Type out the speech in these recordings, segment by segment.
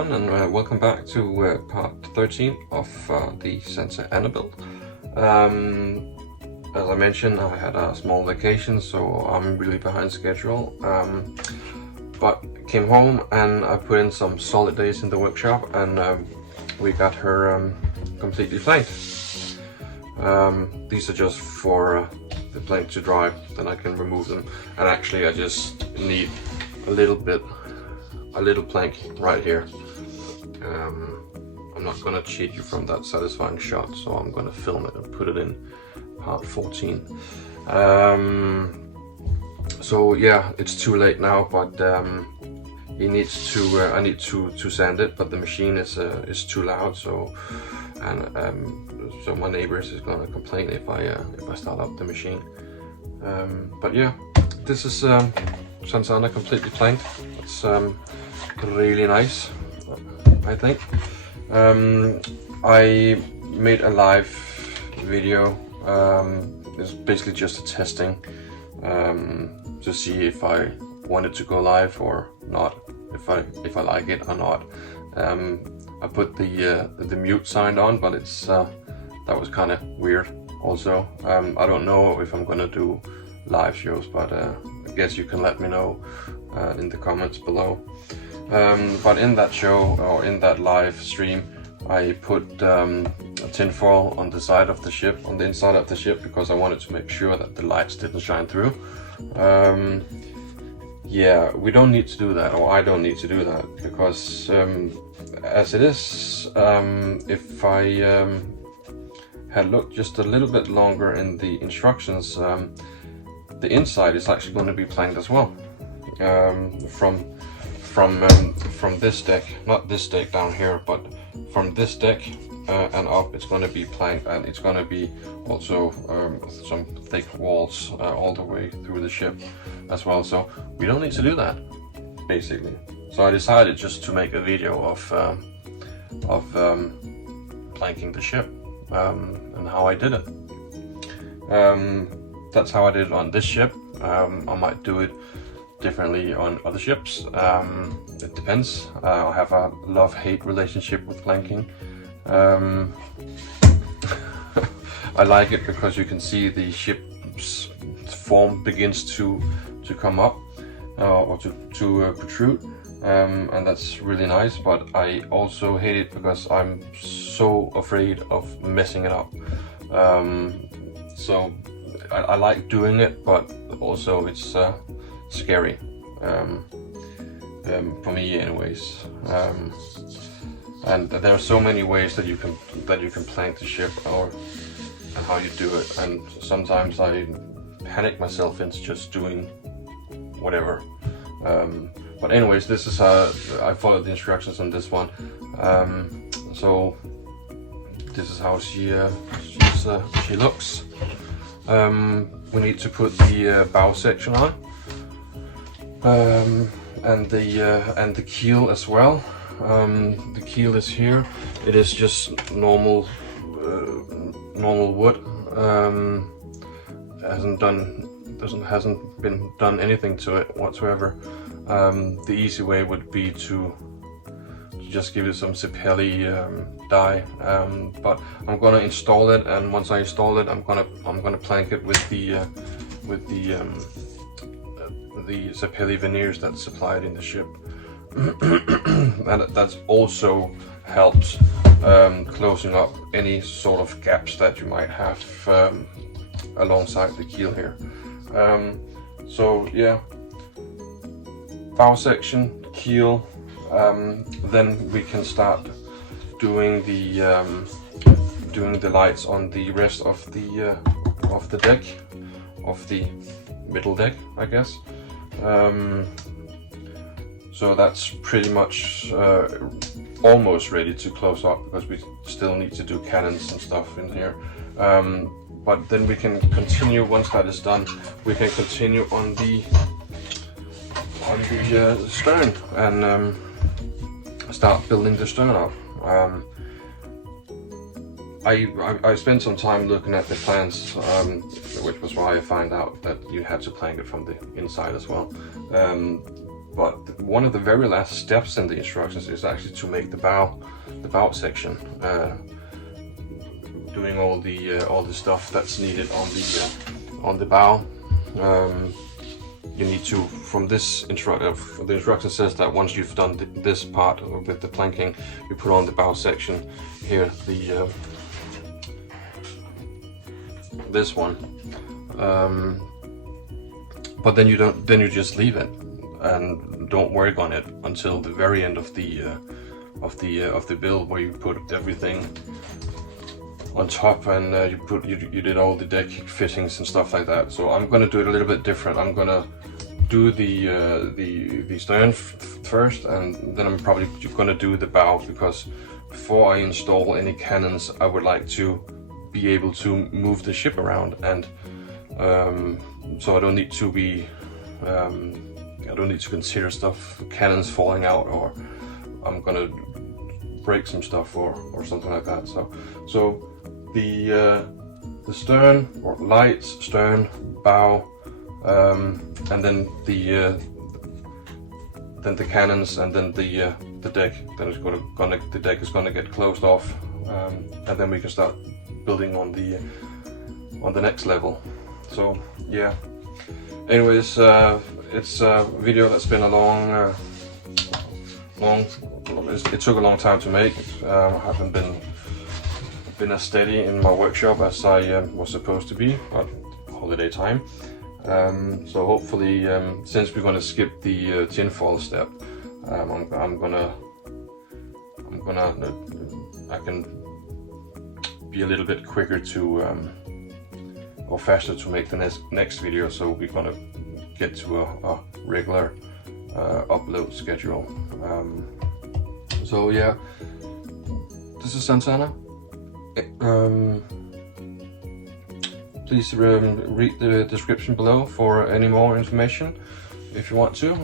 everyone, and welcome back to part 13 of the Sensor Anna build. As I mentioned, I had a small vacation, so I'm really behind schedule, but came home and I put in some solid days in the workshop, and we got her completely planked. These are just for the plank to dry, then I can remove them, and actually I just need a little plank right here. I'm not gonna cheat you from that satisfying shot, so I'm gonna film it and put it in part 14. So yeah, it's too late now, but he needs to. I need to sand it, but the machine is too loud. So so my neighbors is gonna complain if I start up the machine. But yeah, this is Sensor Anna completely planked. It's really nice, I think. I made a live video. It's basically just a testing to see if I wanted to go live or not, if I like it or not. I put the mute sign on, but it's that was kind of weird. Also, I don't know if I'm gonna do live shows, but I guess you can let me know in the comments below. But in that show, or in that live stream, I put tinfoil on the side of the ship, on the inside of the ship, because I wanted to make sure that the lights didn't shine through. Yeah, we don't need to do that, or I don't need to do that, because as it is, if I had looked just a little bit longer in the instructions, the inside is actually going to be planked as well. From this deck, not this deck down here, but from this deck and up, it's going to be planked, and it's going to be also some thick walls all the way through the ship as well. So we don't need to do that, basically. So I decided just to make a video of planking the ship and how I did it. That's how I did it on this ship. I might do it differently on other ships. It depends. I have a love-hate relationship with planking. I like it because you can see the ship's form begins to come up or to protrude, and that's really nice. But I also hate it because I'm so afraid of messing it up. So I like doing it, but also it's scary for me, anyways. And there are so many ways that you can plank the ship, and how you do it. And sometimes I panic myself into just doing whatever. But anyways, this is I followed the instructions on this one. So this is how she looks. We need to put the bow section on, and the keel as well. The keel is here. It is just normal wood. Hasn't been done anything to it whatsoever. The easy way would be to just give it some Sapelli dye, but I'm gonna install it, and once I install it, I'm gonna plank it with the Sapelli veneers that's supplied in the ship, and that's also helps closing up any sort of gaps that you might have alongside the keel here. So yeah, bow section, keel. Then we can start doing the lights on the rest of the deck, of the middle deck, I guess. So that's pretty much almost ready to close up, because we still need to do cannons and stuff in here. But then we can continue, once that is done, we can continue on the stern and start building the stern up. I spent some time looking at the plans, which was why I found out that you had to plank it from the inside as well. but one of the very last steps in the instructions is actually to make the bow section, doing all the stuff that's needed on the bow. You need to, from this the instruction says that once you've done this part with the planking, you put on the bow section here, this one, but then you just leave it and don't work on it until the very end of the build, where you put everything on top, and you did all the deck fittings and stuff like that. So I'm gonna do it a little bit different. I'm gonna do the stern first, and then I'm probably gonna do the bow, because before I install any cannons, I would like to be able to move the ship around, and so I don't need to be I don't need to consider cannons falling out, or I'm gonna break some stuff or something like that. So the stern, or lights, stern, bow, and then the cannons, and then the deck. Then it's the deck is gonna get closed off, and then we can start building on the next level. So yeah. Anyways, it's a video that's been a long. It took a long time to make. I haven't been as steady in my workshop as I was supposed to be, but holiday time. So hopefully, since we're gonna skip the tinfoil step, I can be a little bit quicker or faster to make the next video. So we're gonna get to a regular upload schedule. So yeah, this is Santana. Please read the description below for any more information if you want to.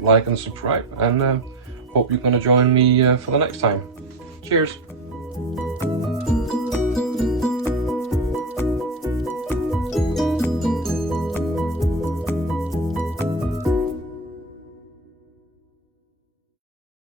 Like and subscribe, and hope you're gonna join me for the next time. Cheers!